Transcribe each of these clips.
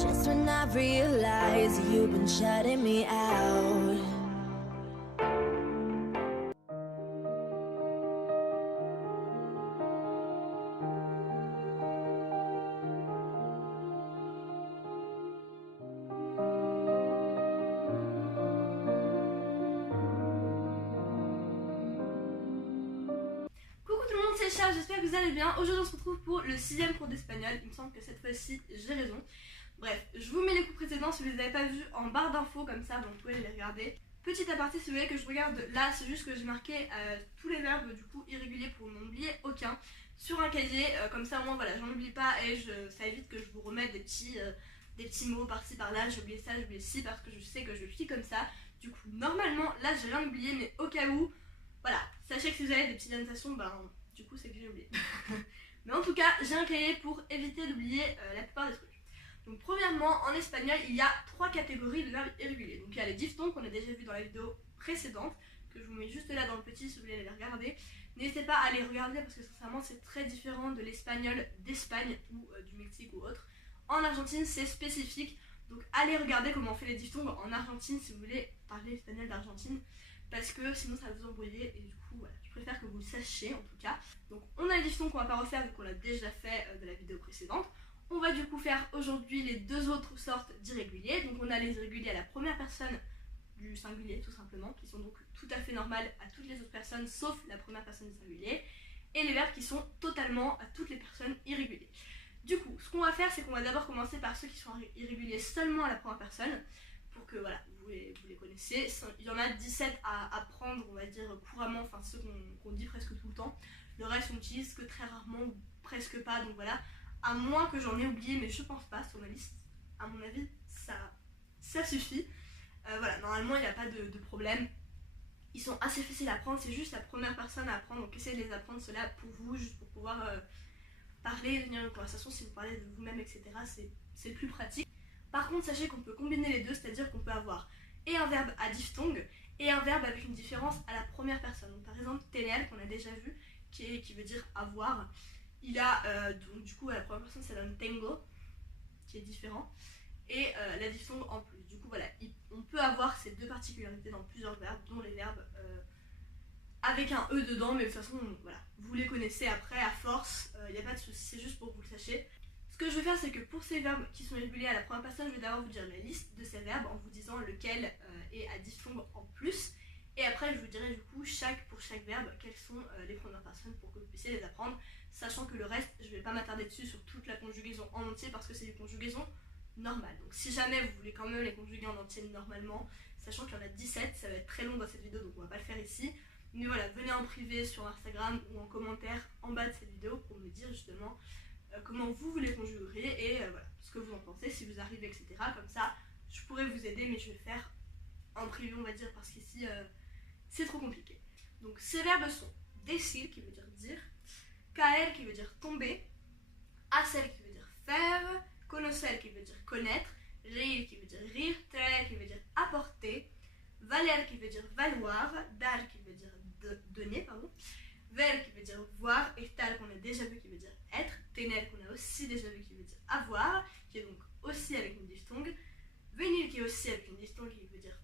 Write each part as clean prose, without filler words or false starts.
Just when I realize you've been shutting me out. Coucou tout le monde, c'est Charles, j'espère que vous allez bien. Aujourd'hui on se retrouve pour le 6ème cours d'espagnol. Il me semble que cette fois-ci j'ai raison. Bref, je vous mets les cours précédents si vous les avez pas vus en barre d'infos comme ça, vous pouvez les regarder. Petit aparté, si vous voulez que je regarde là, c'est juste que j'ai marqué tous les verbes du coup irréguliers pour n'en oublier aucun sur un cahier, comme ça au moins voilà, j'en oublie pas et ça évite que je vous remette des petits mots par-ci par-là, j'ai oublié ça, j'ai oublié ci parce que je sais que je suis comme ça. Du coup, normalement, là j'ai rien oublié, mais au cas où, voilà, sachez que si vous avez des petites annotations, du coup c'est que j'ai oublié. Mais en tout cas, j'ai un cahier pour éviter d'oublier la plupart des trucs. Donc premièrement, en espagnol, il y a 3 catégories de verbes irréguliers. Donc il y a les diphtongues qu'on a déjà vu dans la vidéo précédente, que je vous mets juste là dans le petit si vous voulez les regarder. N'hésitez pas à les regarder parce que sincèrement c'est très différent de l'espagnol d'Espagne ou du Mexique ou autre. En Argentine c'est spécifique, donc allez regarder comment on fait les diphtongues en Argentine si vous voulez parler espagnol d'Argentine, parce que sinon ça va vous embrouiller et du coup voilà, je préfère que vous le sachiez en tout cas. Donc on a les diphtongues qu'on va pas refaire vu qu'on l'a déjà fait de la vidéo précédente. On va du coup faire aujourd'hui les deux autres sortes d'irréguliers. Donc on a les irréguliers à la première personne du singulier tout simplement, qui sont donc tout à fait normales à toutes les autres personnes sauf la première personne du singulier. Et les verbes qui sont totalement à toutes les personnes irréguliers. Du coup, ce qu'on va faire, c'est qu'on va d'abord commencer par ceux qui sont irréguliers seulement à la première personne, pour que voilà, vous les connaissiez. Il y en a 17 à apprendre, on va dire couramment, enfin ceux qu'on dit presque tout le temps. Le reste on n'utilise que très rarement ou presque pas, donc voilà. À moins que j'en ai oublié, mais je pense pas sur ma liste. À mon avis, ça suffit. Voilà, normalement il n'y a pas de problème. Ils sont assez faciles à apprendre, c'est juste la première personne à apprendre. Donc essayez de les apprendre cela pour vous, juste pour pouvoir parler, tenir une conversation. Si vous parlez de vous-même, etc., c'est plus pratique. Par contre, sachez qu'on peut combiner les deux, c'est-à-dire qu'on peut avoir et un verbe à diphtongue et un verbe avec une différence à la première personne. Donc par exemple, tener, qu'on a déjà vu, qui veut dire avoir. Il a donc du coup à la première personne ça donne tengo, qui est différent, et la diphtongue en plus. Du coup voilà, on peut avoir ces deux particularités dans plusieurs verbes, dont les verbes avec un E dedans, mais de toute façon voilà, vous les connaissez après à force, il n'y a pas de souci, c'est juste pour que vous le sachiez. Ce que je vais faire, c'est que pour ces verbes qui sont irréguliers à la première personne, je vais d'abord vous dire la liste de ces verbes en vous disant lequel est à diphtongue en plus. Et après, je vous dirai du coup, pour chaque verbe, quelles sont les premières personnes pour que vous puissiez les apprendre. Sachant que le reste, je ne vais pas m'attarder dessus sur toute la conjugaison en entier parce que c'est des conjugaisons normales. Donc si jamais vous voulez quand même les conjuguer en entier normalement, sachant qu'il y en a 17, ça va être très long dans cette vidéo, donc on va pas le faire ici. Mais voilà, venez en privé sur Instagram ou en commentaire en bas de cette vidéo pour me dire justement comment vous les conjugueriez et voilà, ce que vous en pensez, si vous arrivez, etc. Comme ça, je pourrais vous aider, mais je vais le faire en privé, on va dire, parce qu'ici, c'est trop compliqué. Donc ces verbes sont decir, qui veut dire, caer, qui veut dire tomber, hacer, qui veut dire faire, conocer, qui veut dire connaître, reír, qui veut dire rire, traer, qui veut dire apporter, valer, qui veut dire valoir, dar, qui veut dire donner, ver, qui veut dire voir, estar, qu'on a déjà vu, qui veut dire être, tener, qu'on a aussi déjà vu, qui veut dire avoir, qui est donc aussi avec une diphtongue, venir, qui est aussi avec une diphtongue, qui veut dire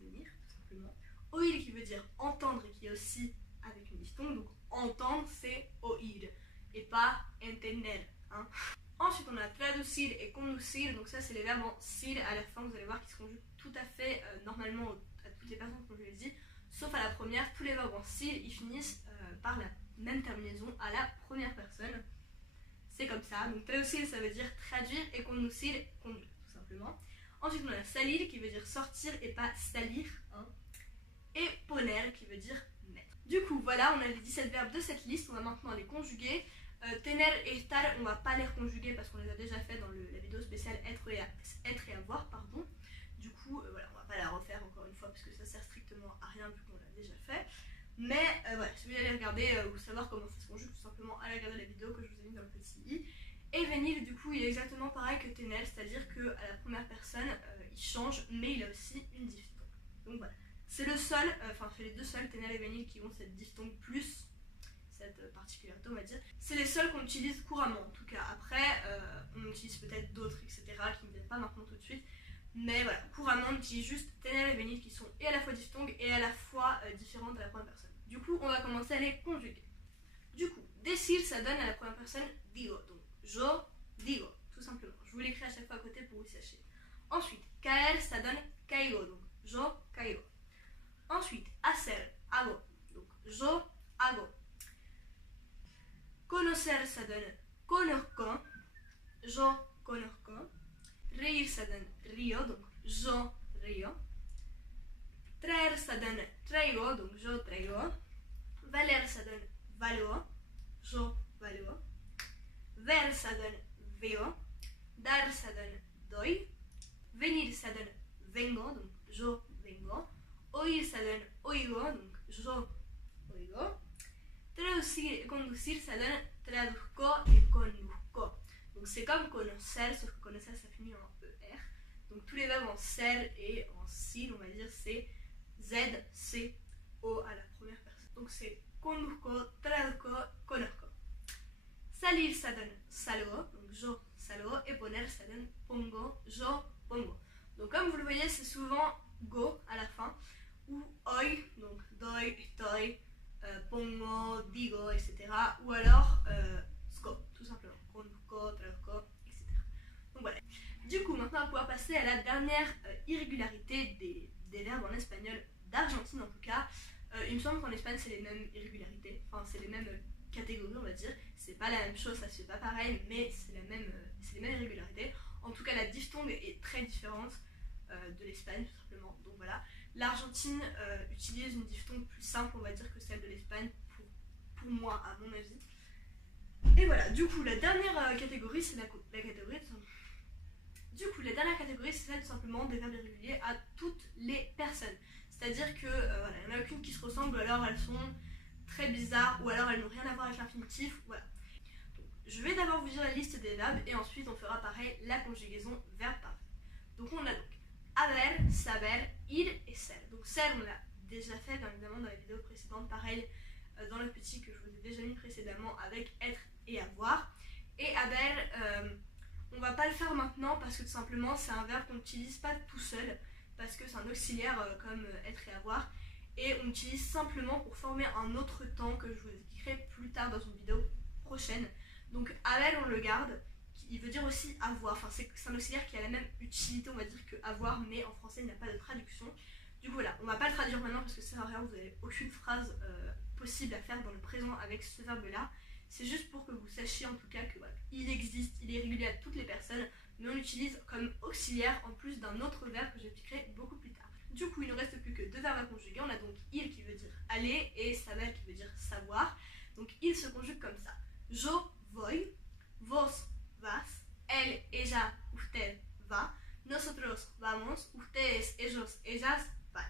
venir, tout simplement, oír, qui veut dire entendre, et qui est aussi avec une diphtongue, donc entendre c'est oír, et pas entender, hein. Ensuite on a traducir et conducir, donc ça c'est les verbes en cir à la fin, vous allez voir qu'ils se conjuguent tout à fait normalement à toutes les personnes comme je l'ai dit, sauf à la première. Tous les verbes en cir ils finissent par la même terminaison à la première personne, c'est comme ça. Donc traducir ça veut dire traduire et conducir, conduire tout simplement. Ensuite on a salir qui veut dire sortir et pas salir, hein. Et poner qui veut dire mettre. Du coup voilà, on a les 17 verbes de cette liste, on va maintenant les conjuguer. Tener et estar, on va pas les reconjuguer parce qu'on les a déjà fait dans la vidéo spéciale être et avoir, pardon. Du coup, voilà, on va pas la refaire encore une fois parce que ça sert strictement à rien vu qu'on l'a déjà fait. Mais voilà, si vous voulez aller regarder ou savoir comment ça se conjugue, tout simplement allez regarder la vidéo que je vous ai mis dans le petit i. Et venir, du coup, il est exactement pareil que tener, c'est-à-dire qu'à la première personne, il change, mais il a aussi une diphtongue. Donc voilà, c'est le seul, c'est les deux seuls, tener et venir, qui ont cette diphtongue plus. cette particularité, on va dire. C'est les seuls qu'on utilise couramment en tout cas. Après, on utilise peut-être d'autres, etc. qui ne viennent pas maintenant tout de suite. Mais voilà, couramment on utilise juste tener et venir qui sont et à la fois diphtongues et à la fois différentes à la première personne. Du coup, on va commencer à les conjuguer. Du coup, decir, ça donne à la première personne digo. Donc, yo digo, tout simplement. Je vous l'écris à chaque fois à côté pour vous sachiez. Ensuite, caer, ça donne caigo. Donc, yo caigo. Ensuite, hacer, hago. Donc, yo hago. Conocer, ça donne conozco. Yo conozco. Reír, ça donne río. Donc, yo río. Traer, ça donne traigo. Donc, yo traigo. Valer, ça donne valgo. Yo valgo. Ver, ça donne veo. Dar, ça donne doy. Venir, ça donne vengo. Donc, yo vengo. Oír, ça donne oigo. Donc, yo oigo. Traducir et conducir, ça donne traduzco et conduzco. Donc, c'est comme conocer, sauf que conocer, ça finit en ER. Donc, tous les verbes en ser et en sil, on va dire, c'est Z, C, O à la première personne. Donc, c'est conduzco, traduzco, conozco. Salir, ça donne salgo, donc yo salgo, et poner, ça donne pongo, yo pongo. Donc comme vous le voyez, c'est souvent go à la fin, ou hoy, donc doy, estoy, pongo, digo, etc. Ou alors sco, tout simplement, conduzco, traduzco, etc. Donc voilà. Du coup, maintenant on va pouvoir passer à la dernière irrégularité des verbes en espagnol d'Argentine en tout cas. Il me semble qu'en Espagne c'est les mêmes irrégularités, enfin c'est les mêmes catégories on va dire, c'est pas la même chose, ça se fait pas pareil, mais c'est les mêmes irrégularités. En tout cas la diphtongue est très différente de l'Espagne tout simplement, donc voilà. L'Argentine utilise une diphtongue plus simple on va dire que celle de l'Espagne pour moi à mon avis. Et voilà, du coup la dernière catégorie c'est la catégorie du coup la dernière catégorie c'est celle tout simplement des verbes irréguliers à toutes les personnes. C'est-à-dire que voilà, il n'y en a aucune qui se ressemble, ou alors elles sont très bizarres, ou alors elles n'ont rien à voir avec l'infinitif, voilà. Donc, je vais d'abord vous dire la liste des verbes, et ensuite on fera pareil la conjugaison verbe par verbe. Donc on a donc haber, saber, ir et ser. Donc ser on l'a déjà fait bien évidemment dans la vidéo précédente, pareil dans le petit que je vous ai déjà mis précédemment avec être et avoir. Et haber, on va pas le faire maintenant parce que tout simplement c'est un verbe qu'on n'utilise pas tout seul, parce que c'est un auxiliaire comme être et avoir, et on l'utilise simplement pour former un autre temps que je vous expliquerai plus tard dans une vidéo prochaine. Donc haber on le garde, il veut dire aussi avoir, enfin c'est un auxiliaire qui a la même utilité on va dire que avoir, mais en français il n'y a pas de traduction. Du coup voilà, on va pas le traduire maintenant parce que ça sert à rien, vous n'avez aucune phrase possible à faire dans le présent avec ce verbe là. C'est juste pour que vous sachiez en tout cas que voilà, il existe, il est régulier à toutes les personnes, mais on l'utilise comme auxiliaire en plus d'un autre verbe que j'expliquerai beaucoup plus tard. Du coup, il ne reste plus que deux verbes à conjuguer. On a donc ir qui veut dire aller et saber qui veut dire savoir. Donc il se conjugue comme ça. Yo voy, vos vas, él, ella, usted va, nosotros vamos, ustedes, ellos, ellas van.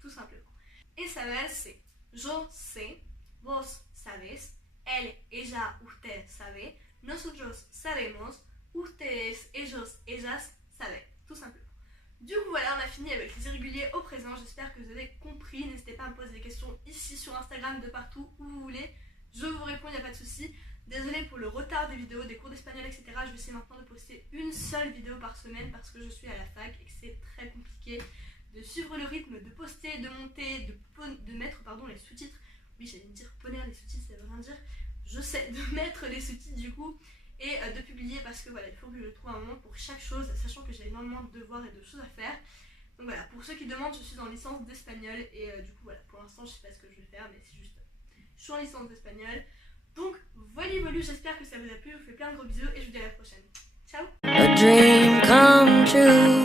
Tout simplement. Et saber c'est yo sé, vos sabes, él, ella, usted sabe, nosotros sabemos, ustedes, ellos, ellas saben, tout simplement. Du coup voilà, on a fini avec les irréguliers au présent, j'espère que vous avez compris, n'hésitez pas à me poser des questions ici sur Instagram, de partout, où vous voulez, je vous réponds, il n'y a pas de souci. Désolée pour le retard des vidéos, des cours d'espagnol, etc. Je vais essayer maintenant de poster une seule vidéo par semaine parce que je suis à la fac et que c'est très compliqué de suivre le rythme, de poster, de monter, de mettre les sous-titres. Oui, j'allais me dire poner les sous-titres, ça veut rien dire. Je sais, de mettre les sous-titres du coup et de publier parce que voilà, il faut que je trouve un moment pour chaque chose, sachant que j'ai énormément de devoirs et de choses à faire. Donc voilà, pour ceux qui demandent, je suis en licence d'espagnol et du coup voilà, pour l'instant je sais pas ce que je vais faire, mais c'est juste, je suis en licence d'espagnol. Donc voilà, j'espère que ça vous a plu, je vous fais plein de gros bisous et je vous dis à la prochaine. Ciao. A dream come true.